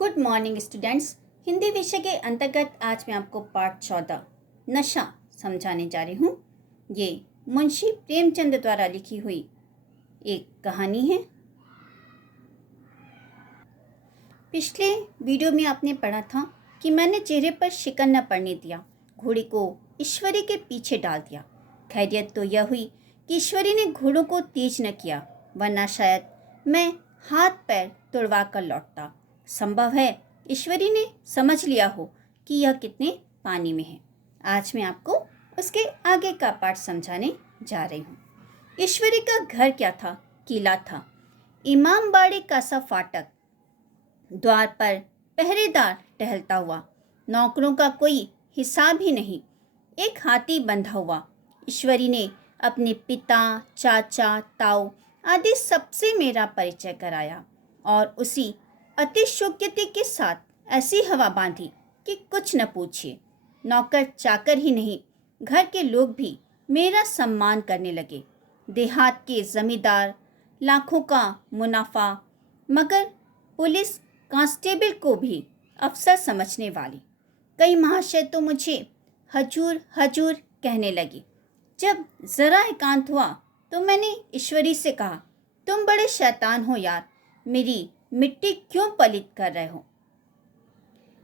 Good morning students. Hindi विषय के अंतर्गत आज मैं आपको पाठ 14 नशा समझाने जा रही हूँ। ये मुंशी प्रेमचंद द्वारा लिखी हुई एक कहानी है। पिछले वीडियो में आपने पढ़ा था कि मैंने चेहरे पर शिकन न पड़ने दिया, घोड़े को ईश्वरी के पीछे डाल दिया। खैरियत तो यह हुई कि ईश्वरी ने घोड़ों को तेज न किया, वरना शायद मैं हाथ पैर तुड़वा कर लौटता। संभव है ईश्वरी ने समझ लिया हो कि यह कितने पानी में है। आज मैं आपको उसके आगे का पाठ समझाने जा रही हूँ। ईश्वरी का घर क्या था? किला था। इमामबाड़े का सा फाटक, द्वार पर पहरेदार टहलता हुआ, नौकरों का कोई हिसाब ही नहीं, एक हाथी बंधा हुआ। ईश्वरी ने अपने पिता, चाचा, ताऊ आदि सबसे मेरा परिचय कराया और उसी अतिशयोक्ति के साथ ऐसी हवा बांधी कि कुछ न पूछिए। नौकर चाकर ही नहीं, घर के लोग भी मेरा सम्मान करने लगे। देहात के जमींदार लाखों का मुनाफा, मगर पुलिस कांस्टेबल को भी अफसर समझने वाली। कई महाशय तो मुझे हजूर हजूर कहने लगे। जब जरा एकांत हुआ तो मैंने ईश्वरी से कहा, तुम बड़े शैतान हो यार, मेरी मिट्टी क्यों पलित कर रहे हो?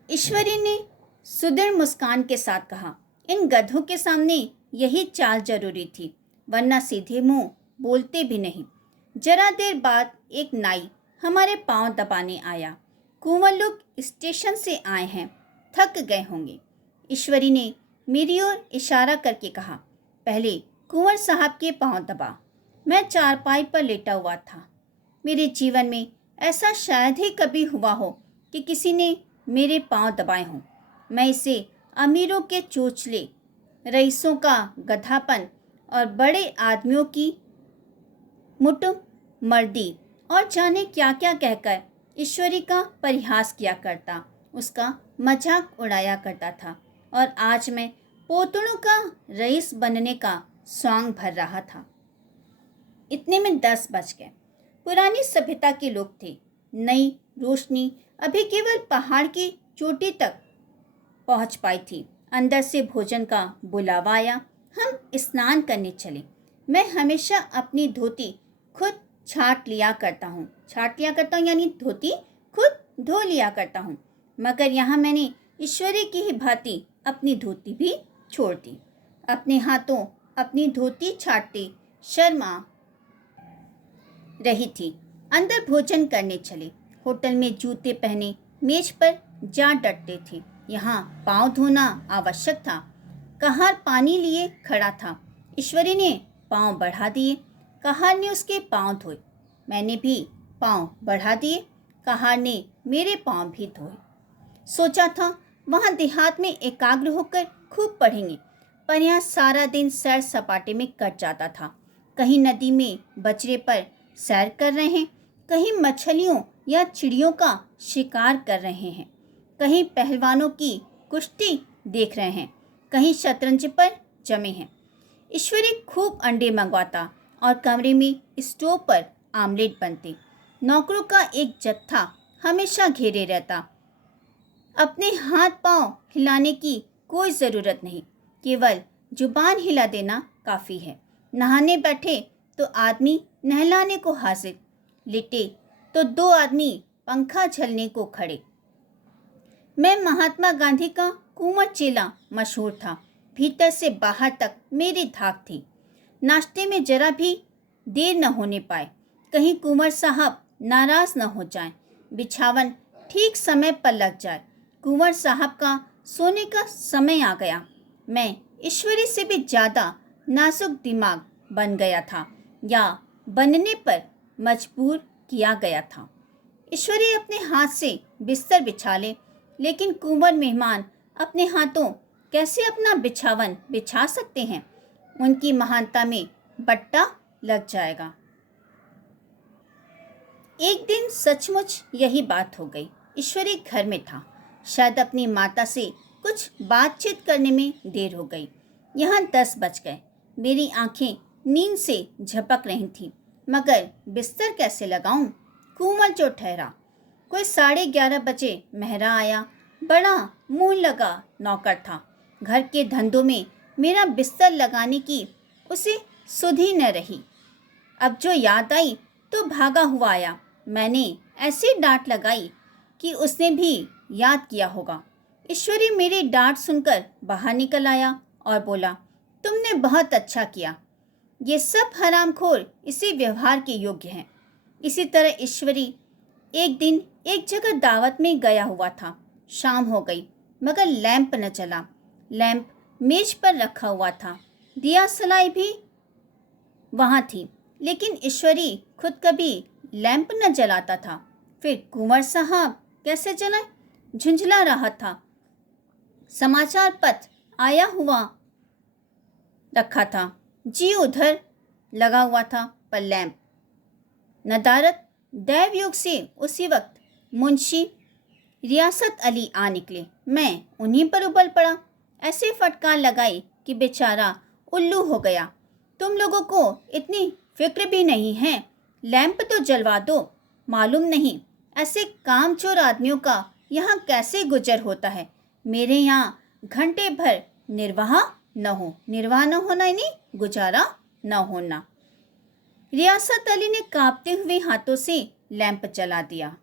ईश्वरी ने सुदृढ़ मुस्कान के साथ कहा, इन गधों के सामने यही चाल जरूरी थी, वरना सीधे मुंह बोलते भी नहीं। जरा देर बाद एक नाई हमारे पांव दबाने आया। कुंवर लोग स्टेशन से आए हैं, थक गए होंगे। ईश्वरी ने मेरी ओर इशारा करके कहा, पहले कुंवर साहब के पांव दबा। मैं चारपाई पर लेटा हुआ था। मेरे जीवन में ऐसा शायद ही कभी हुआ हो कि किसी ने मेरे पांव दबाए हों। मैं इसे अमीरों के चोचले, रईसों का गधापन और बड़े आदमियों की मुट मर्दी और जाने क्या क्या कहकर ईश्वरी का परिहास किया करता, उसका मजाक उड़ाया करता था। और आज मैं पोतड़ों का रईस बनने का स्वांग भर रहा था। इतने में 10 बज गए। पुरानी सभ्यता के लोग थे। नई रोशनी अभी केवल पहाड़ की चोटी तक पहुंच पाई थी। अंदर से भोजन का बुलावा आया। हम स्नान करने चले। मैं हमेशा अपनी धोती खुद छाट लिया करता हूँ यानी धोती खुद धो लिया करता हूँ। मगर यहाँ मैंने ईश्वरी की ही भांति अपनी धोती भी छोड़ दी। अपने हाथों अपनी धोती छाटते शर्मा रही थी। अंदर भोजन करने चले। होटल में जूते पहने मेज पर जा डटते थे। यहाँ पांव धोना आवश्यक था। कहार पानी लिए खड़ा था। ईश्वरी ने पांव बढ़ा दिए। कहार ने उसके पांव धोए। मैंने भी पांव बढ़ा दिए। कहार ने मेरे पांव भी धोए। सोचा था वहाँ देहात में एकाग्र होकर खूब पढ़ेंगे, पर यहाँ सारा दिन सैर सपाटे में कट जाता था। कहीं नदी में बजरे पर सैर कर रहे हैं, कहीं मछलियों या चिड़ियों का शिकार कर रहे हैं, कहीं पहलवानों की कुश्ती देख रहे हैं, कहीं शतरंज पर जमे हैं। ईश्वरी खूब अंडे मंगवाता और कमरे में स्टोव पर आमलेट बनते। नौकरों का एक जत्था हमेशा घेरे रहता। अपने हाथ पांव हिलाने की कोई ज़रूरत नहीं, केवल जुबान हिला देना काफ़ी है। नहाने बैठे तो आदमी नहलाने को हाजिर, लेटे तो 2 आदमी पंखा झलने को खड़े। मैं महात्मा गांधी का कुंवर चेला मशहूर था। भीतर से बाहर तक मेरी धाक थी। नाश्ते में जरा भी देर न होने पाए, कहीं कुंवर साहब नाराज न हो जाएं, बिछावन ठीक समय पर लग जाए। कुंवर साहब का सोने का समय आ गया। मैं ईश्वरी से भी ज़्यादा नाजुक दिमाग बन गया था, या बनने पर मजबूर किया गया था। ईश्वरी अपने हाथ से बिस्तर बिछा ले, लेकिन कुंवर मेहमान अपने हाथों कैसे अपना बिछावन बिछा सकते हैं? उनकी महानता में बट्टा लग जाएगा। एक दिन सचमुच यही बात हो गई। ईश्वरी घर में था। शायद अपनी माता से कुछ बातचीत करने में देर हो गई। यहाँ 10 बज गए। मेरी आंखें नींद से झपक रही थीं, मगर बिस्तर कैसे लगाऊं? कुंवर जो ठहरा। कोई 11:30 बजे मेहरा आया। बड़ा मुंह लगा नौकर था। घर के धंधों में मेरा बिस्तर लगाने की उसे सुध ही न रही। अब जो याद आई तो भागा हुआ आया। मैंने ऐसी डांट लगाई कि उसने भी याद किया होगा। ईश्वरी मेरी डांट सुनकर बाहर निकल आया और बोला, तुमने बहुत अच्छा किया। ये सब हरामखोर इसी व्यवहार के योग्य हैं। इसी तरह ईश्वरी एक दिन एक जगह दावत में गया हुआ था। शाम हो गई मगर लैंप न चला। लैंप मेज पर रखा हुआ था। दिया सलाई भी वहाँ थी, लेकिन ईश्वरी खुद कभी लैंप न जलाता था। फिर कुंवर साहब कैसे जलाए? झुंझला रहा था। समाचार पत्र आया हुआ रखा था। जी उधर लगा हुआ था, पर लैंप नदारत। दैवयोग से उसी वक्त मुंशी रियासत अली आ निकले। मैं उन्हीं पर उबल पड़ा। ऐसे फटकार लगाई कि बेचारा उल्लू हो गया। तुम लोगों को इतनी फिक्र भी नहीं है, लैंप तो जलवा दो। मालूम नहीं ऐसे कामचोर आदमियों का यहाँ कैसे गुजर होता है। मेरे यहाँ घंटे भर निर्वाह न होना यानी गुजारा न होना। रियासत अली ने कांपते हुए हाथों से लैंप जला दिया।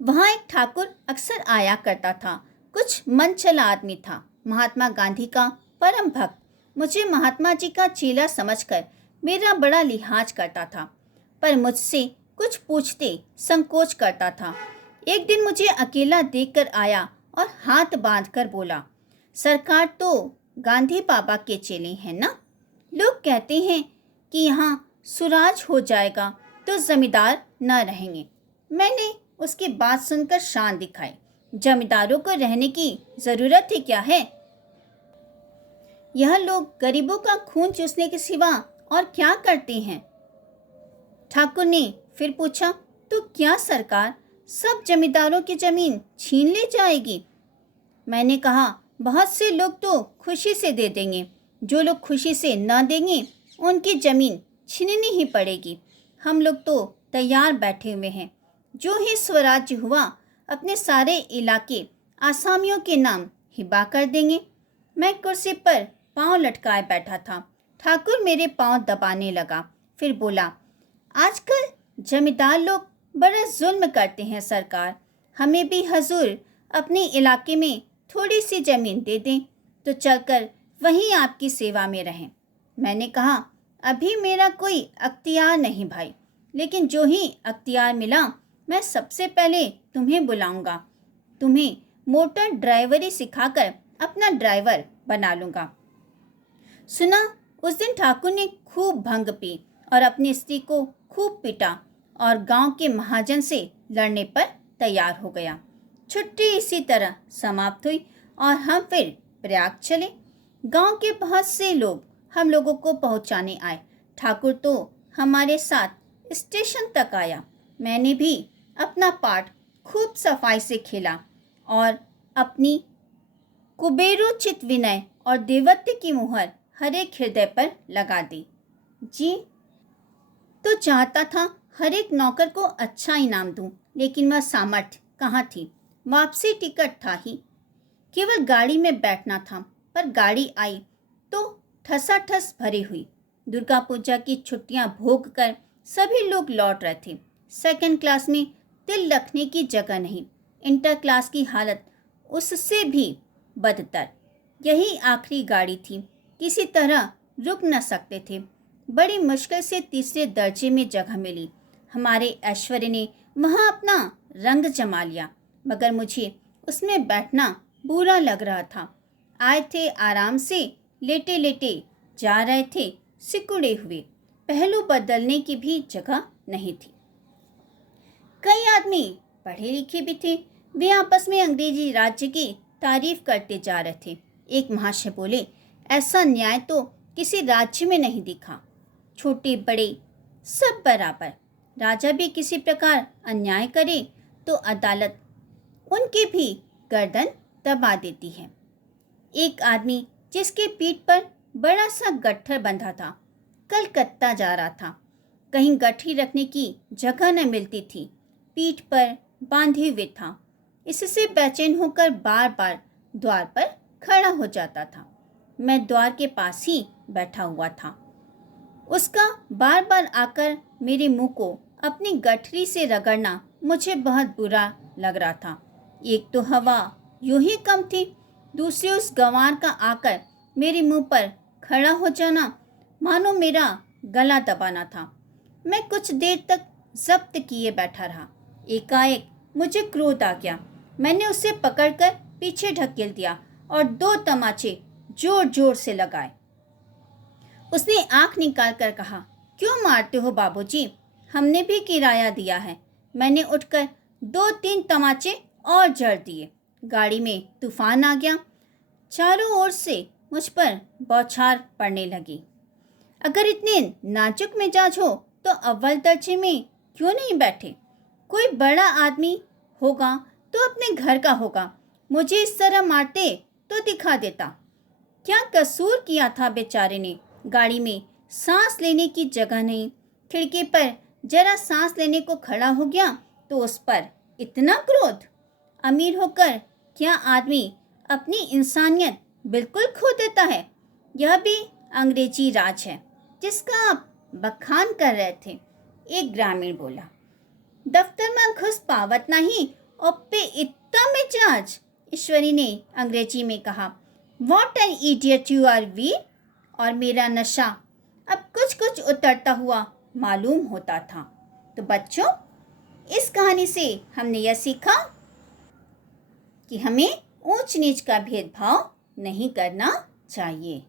वहाँ एक ठाकुर अक्सर आया करता था। कुछ मन चला आदमी था। महात्मा गांधी का परम भक्त। मुझे महात्मा जी का चेला समझकर मेरा बड़ा लिहाज करता था, पर मुझसे कुछ पूछते संकोच करता था। एक दिन मुझे अकेला देखकर आया और हाथ बांधकर बोला, सरकार तो गांधी बाबा के चेले हैं ना। लोग कहते हैं कि यहाँ सुराज हो जाएगा तो जमींदार न रहेंगे। मैंने उसकी बात सुनकर शान दिखाई। जमींदारों को रहने की जरूरत ही क्या है? यह लोग गरीबों का खून चूसने के सिवा और क्या करते हैं? ठाकुर ने फिर पूछा, तो क्या सरकार सब जमींदारों की जमीन छीन ले जाएगी? मैंने कहा, बहुत से लोग तो खुशी से दे देंगे। जो लोग खुशी से न देंगे उनकी जमीन छीननी ही पड़ेगी। हम लोग तो तैयार बैठे हुए हैं। जो ही स्वराज्य हुआ अपने सारे इलाके आसामियों के नाम हिबा कर देंगे। मैं कुर्सी पर पांव लटकाए बैठा था। ठाकुर मेरे पांव दबाने लगा। फिर बोला, आजकल जमींदार लोग बड़ा जुल्म करते हैं सरकार। हमें भी हजूर अपने इलाके में थोड़ी सी जमीन दे दें तो चलकर वहीं आपकी सेवा में रहें। मैंने कहा, अभी मेरा कोई अख्तियार नहीं भाई, लेकिन जो ही अख्तियार मिला मैं सबसे पहले तुम्हें बुलाऊंगा। तुम्हें मोटर ड्राइवरी सिखाकर अपना ड्राइवर बना लूँगा। सुना उस दिन ठाकुर ने खूब भंग पी और अपनी स्त्री को खूब पीटा और गांव के महाजन से लड़ने पर तैयार हो गया। छुट्टी इसी तरह समाप्त हुई और हम फिर प्रयाग चले। गांव के बहुत से लोग हम लोगों को पहुंचाने आए। ठाकुर तो हमारे साथ स्टेशन तक आया। मैंने भी अपना पार्ट खूब सफाई से खेला और अपनी कुबेरोचित विनय और देवत्व की मुहर हर एक हृदय पर लगा दी। जी तो चाहता था हर एक नौकर को अच्छा इनाम दूं, लेकिन वह सामर्थ्य कहाँ थी। वापसी टिकट था ही, केवल गाड़ी में बैठना था। पर गाड़ी आई तो ठसाठस भरी हुई। दुर्गा पूजा की छुट्टियां भोग कर सभी लोग लौट रहे थे। सेकंड क्लास में तिल रखने की जगह नहीं। इंटर क्लास की हालत उससे भी बदतर। यही आखिरी गाड़ी थी। किसी तरह रुक न सकते थे। बड़ी मुश्किल से तीसरे दर्जे में जगह मिली। हमारे ऐश्वर्य ने वहाँ अपना रंग जमा लिया, मगर मुझे उसमें बैठना बुरा लग रहा था। आए थे आराम से, लेटे लेटे जा रहे थे सिकुड़े हुए। पहलू बदलने की भी जगह नहीं थी। कई आदमी पढ़े लिखे भी थे। वे आपस में अंग्रेजी राज्य की तारीफ करते जा रहे थे। एक महाशय बोले, ऐसा न्याय तो किसी राज्य में नहीं दिखा। छोटे बड़े सब बराबर। राजा भी किसी प्रकार अन्याय करे तो अदालत उनकी भी गर्दन दबा देती है। एक आदमी जिसके पीठ पर बड़ा सा गट्ठर बंधा था, कलकत्ता जा रहा था। कहीं गठरी रखने की जगह न मिलती थी। पीठ पर बांधे हुए था। इससे बेचैन होकर बार बार द्वार पर खड़ा हो जाता था। मैं द्वार के पास ही बैठा हुआ था। उसका बार बार आकर मेरे मुंह को अपनी गठरी से रगड़ना मुझे बहुत बुरा लग रहा था। एक तो हवा यूं ही कम थी, दूसरी उस गंवार का आकर मेरे मुंह पर खड़ा हो जाना मानो मेरा गला दबाना था। मैं कुछ देर तक जब्त किए बैठा रहा। एकाएक मुझे क्रोध आ गया। मैंने उसे पकड़कर पीछे ढकेल दिया और 2 तमाचे जोर जोर से लगाए। उसने आंख निकाल कर कहा, क्यों मारते हो बाबूजी? हमने भी किराया दिया है। मैंने उठकर 2-3 तमाचे और जड़ दिए। गाड़ी में तूफान आ गया। चारों ओर से मुझ पर बौछार पड़ने लगी। अगर इतने नाजुक मिजाज हो तो अव्वल दर्जे में क्यों नहीं बैठे? कोई बड़ा आदमी होगा तो अपने घर का होगा। मुझे इस तरह मारते तो दिखा देता। क्या कसूर किया था बेचारे ने? गाड़ी में सांस लेने की जगह नहीं। खिड़की पर जरा सांस लेने को खड़ा हो गया तो उस पर इतना क्रोध। अमीर होकर क्या आदमी अपनी इंसानियत बिल्कुल खो देता है? यह भी अंग्रेजी राज है जिसका आप बखान कर रहे थे, एक ग्रामीण बोला। दफ्तर में घुस पावत नहीं और पे इतना मिजाज, ईश्वरी ने अंग्रेजी में कहा। What an idiot you are, we. और मेरा नशा अब कुछ कुछ उतरता हुआ मालूम होता था। तो बच्चों, इस कहानी से हमने यह सीखा कि हमें ऊंच नीच का भेदभाव नहीं करना चाहिए।